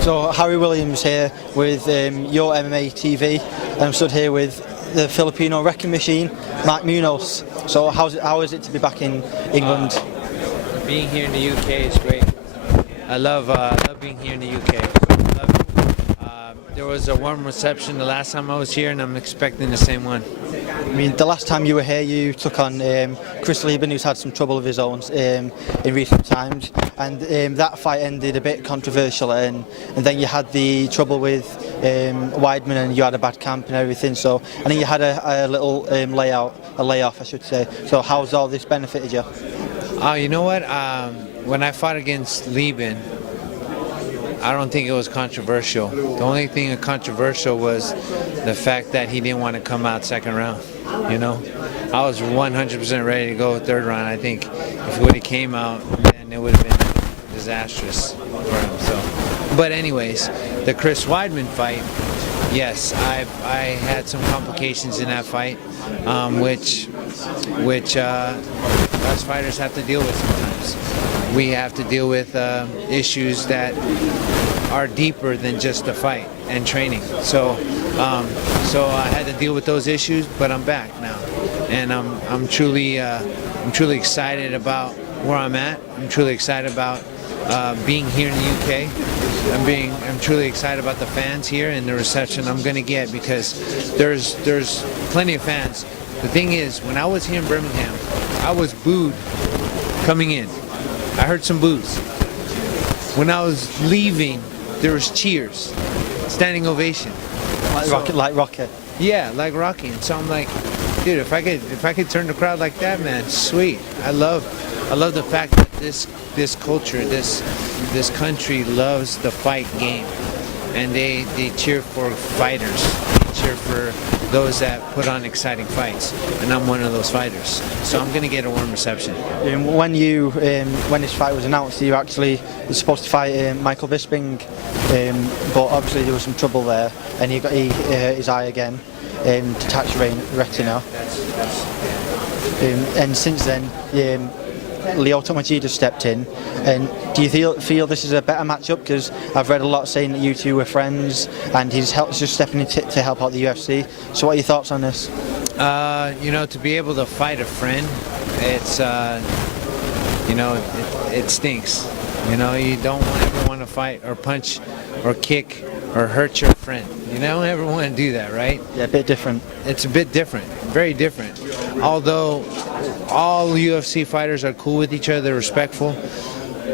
So Harry Williams here with your MMA TV, and I'm stood here with the Filipino wrecking machine, Mark Munoz. So how is it to be back in England? Being here in the UK is great. I love being here in the UK. There was a warm reception the last time I was here, and I'm expecting the same one. I mean, the last time you were here, you took on Chris Lieben, who's had some trouble of his own in recent times, and that fight ended a bit controversial, and then you had the trouble with Weidman, and you had a bad camp and everything. So I think you had a little layoff, I should say. So how's all this benefited you? You know what? When I fought against Lieben, I don't think it was controversial. The only thing controversial was the fact that he didn't want to come out second round. You know, I was 100% ready to go third round. I think if he would have came out, then it would have been disastrous for him. So, but anyways, the Chris Weidman fight, yes, I had some complications in that fight, which us fighters have to deal with sometimes. We have to deal with issues that are deeper than just the fight and training. So I had to deal with those issues, but I'm back now, and I'm truly excited about where I'm at. I'm truly excited about being here in the UK. I'm truly excited about the fans here and the reception I'm going to get, because there's plenty of fans. The thing is, when I was here in Birmingham, I was booed coming in. I heard some boos. When I was leaving, there was cheers, standing ovation. Like Rocky. Yeah, like Rocky. And so I'm like, dude, if I could turn the crowd like that, man, sweet. I love the fact that this culture, this country loves the fight game, and they cheer for fighters. They cheer for those that put on exciting fights, and I'm one of those fighters. So I'm going to get a warm reception. When this fight was announced, you actually were supposed to fight Michael Bisping, but obviously there was some trouble there, and he hurt his eye again, detached retina. And since then, Lyoto Machida stepped in. And do you feel this is a better matchup? Because I've read a lot saying that you two were friends, and he's just stepping in to help out the UFC. So what are your thoughts on this? You know, to be able to fight a friend, it's it stinks. You know, you don't ever want to fight or punch or kick or hurt your friend. You don't ever want to do that, right? Yeah, a bit different. It's a bit different, very different. Although all UFC fighters are cool with each other, they're respectful,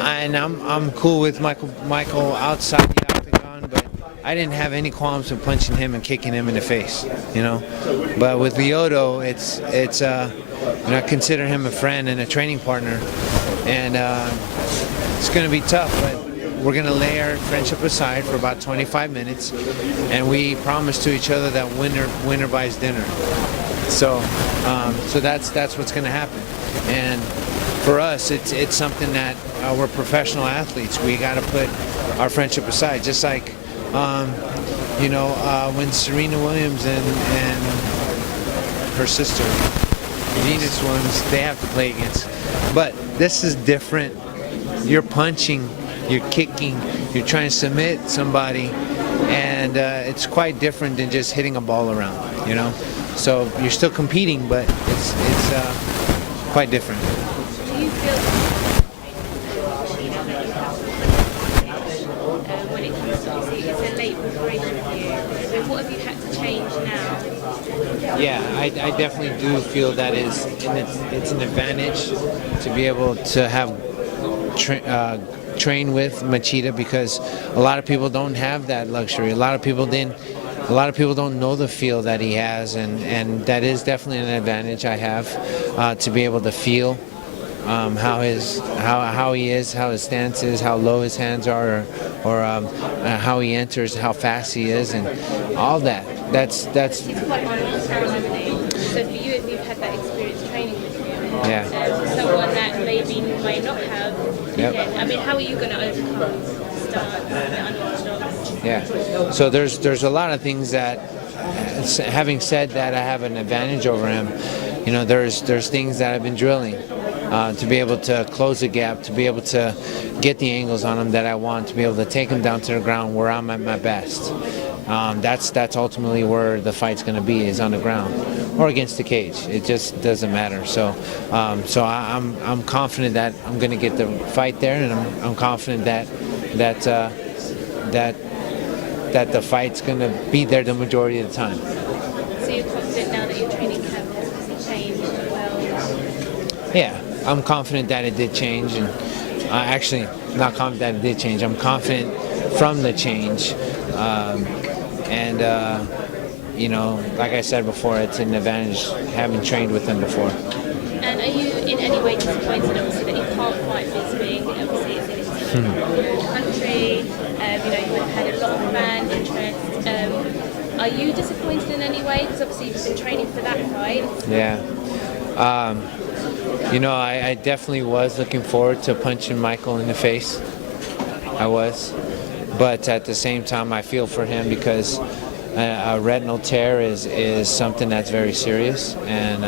and I'm cool with Michael outside the octagon, but I didn't have any qualms with punching him and kicking him in the face, you know. But with Lyoto, it's I consider him a friend and a training partner, and it's going to be tough, but we're going to lay our friendship aside for about 25 minutes, and we promise to each other that winner buys dinner. So that's what's going to happen. And for us, it's something that we're professional athletes. We got to put our friendship aside, just like when Serena Williams and her sister Venus Williams, they have to play against. But this is different. You're punching, you're kicking, you're trying to submit somebody, and it's quite different than just hitting a ball around, you know. So you're still competing, but it's quite different. Do you feel when it comes to obviously it's a late preparation for you? And what have you had to change now? Yeah, I definitely do feel that it's an advantage to be able to have train with Machida, because a lot of people don't have that luxury. A lot of people don't know the feel that he has, and that is definitely an advantage I have, to be able to feel how he is, how his stance is, how low his hands are, or how he enters, how fast he is, and all that. That's. It's quite unknown. So for you, if you've had that experience training with him, yeah. Someone that maybe might not have. Yep. I mean, how are you going to overcome the underdogs? Yeah. So there's a lot of things that, having said that, I have an advantage over him. You know, there's things that I've been drilling. to be able to close the gap, to be able to get the angles on him that I want, to be able to take him down to the ground where I'm at my best. That's ultimately where the fight's going to be, is on the ground or against the cage. It just doesn't matter. So I'm confident that I'm going to get the fight there, and I'm confident that the fight's going to be there the majority of the time. So you're confident now that your training camp has changed well? Yeah, I'm confident that it did change, and actually not confident that it did change. I'm confident from the change, you know, like I said before, it's an advantage having trained with them before. And are you in any way disappointed, obviously, that you can't fight Bisping? Obviously, it's in your country. You know, you've had a lot of fan interest. Are you disappointed in any way? Because obviously you've been training for that fight. Yeah. You know, I definitely was looking forward to punching Michael in the face. I was. But at the same time, I feel for him because a retinal tear is something that's very serious, and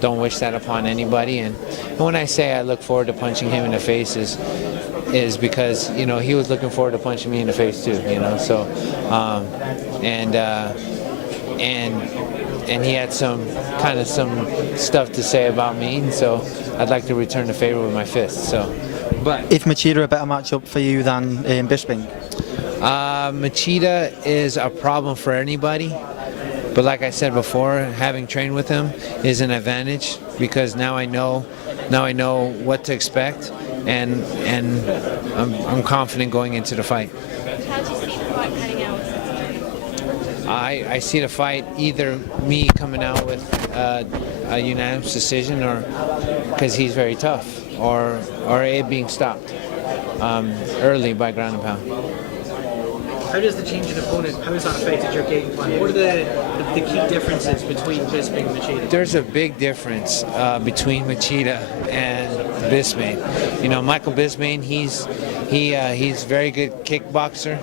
don't wish that upon anybody. And when I say I look forward to punching him in the face is because, you know, he was looking forward to punching me in the face too, you know. So and he had some stuff to say about me, and so I'd like to return the favor with my fist. So, but If Machida a better matchup for you than Bisping? Machida is a problem for anybody, but like I said before, having trained with him is an advantage because now I know what to expect, and I'm confident going into the fight. How do you see the fight panning out? I see the fight either me coming out with a unanimous decision, or because he's very tough, or it being stopped early by ground and pound. How does the change in opponent, how has that affected your game plan? What are the key differences between Bisping and Machida? There's a big difference between Machida and Bisping. You know, Michael Bisping, he's very good kickboxer.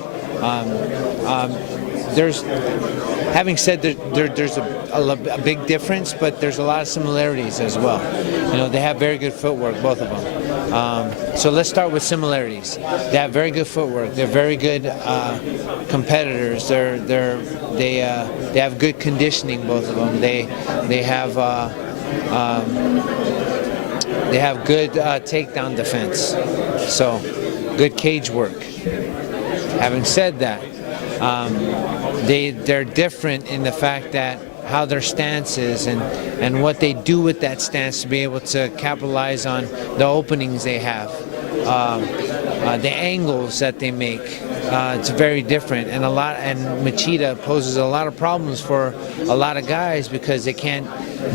Having said there's a big difference, but there's a lot of similarities as well. You know, they have very good footwork, both of them. So let's start with similarities. They have very good footwork. They're very good competitors. They have good conditioning, both of them. They have good takedown defense. So good cage work. Having said that, they're different in the fact that how their stance is and what they do with that stance to be able to capitalize on the openings they have, the angles that they make. It's very different, and Machida poses a lot of problems for a lot of guys because they can't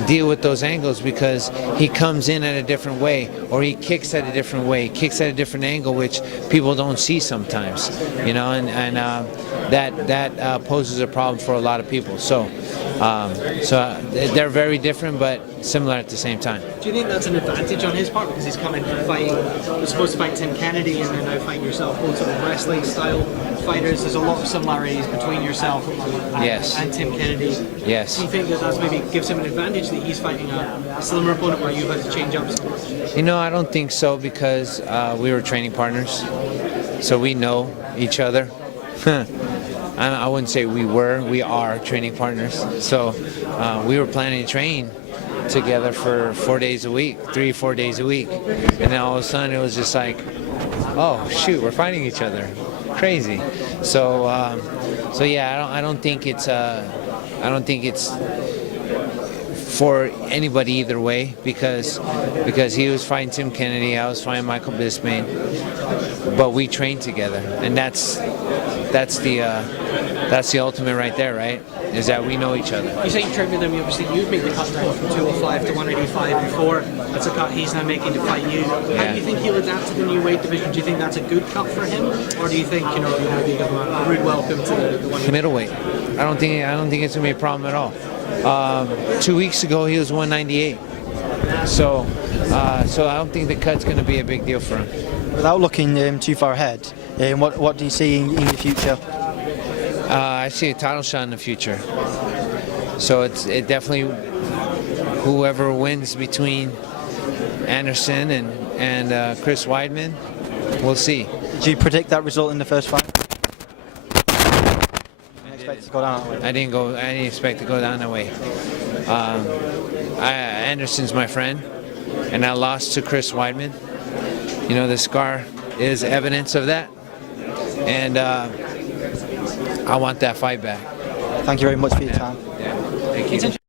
deal with those angles because he comes in at a different way, or he kicks at a different way, kicks at a different angle, which people don't see sometimes, you know, and that poses a problem for a lot of people. So they're very different but similar at the same time. Do you think that's an advantage on his part because he's coming from fighting, he's supposed to fight Tim Kennedy and then now fighting yourself, both sort of wrestling style fighters? There's a lot of similarities between yourself and Tim Kennedy. Yes. Do you think that maybe gives him an advantage that he's fighting a slimmer opponent where you've had to change up so much? You know, I don't think so because we were training partners, so we know each other. I wouldn't say we are training partners. So we were planning to train together for 4 days a week, 3 or 4 days a week. And then all of a sudden it was just like, oh shoot, we're fighting each other. Crazy. So yeah, I don't think it's for anybody either way because he was fighting Tim Kennedy, I was fighting Michael Bisping, but we trained together, and that's the ultimate right there, right? Is that we know each other. You say you trained with him, obviously you've made the cut down from 205 to 185 before. That's a cut he's now making to fight you. How do you think he'll adapt to the new weight division? Do you think that's a good cut for him? Or do you think, you know, maybe give him a rude welcome to the one? Middleweight. I don't think it's gonna be a problem at all. 2 weeks ago he was 198. So I don't think the cut's gonna be a big deal for him. Without looking too far ahead, what do you see in the future? I see a title shot in the future. So it definitely, whoever wins between Anderson and Chris Weidman. We'll see. Did you predict that result in the first fight? Didn't expect it to go down that way. I didn't expect to go down that way. Anderson's my friend, and I lost to Chris Weidman. You know, the scar is evidence of that, and I want that fight back. Thank you very much for your time. Yeah. Thank you.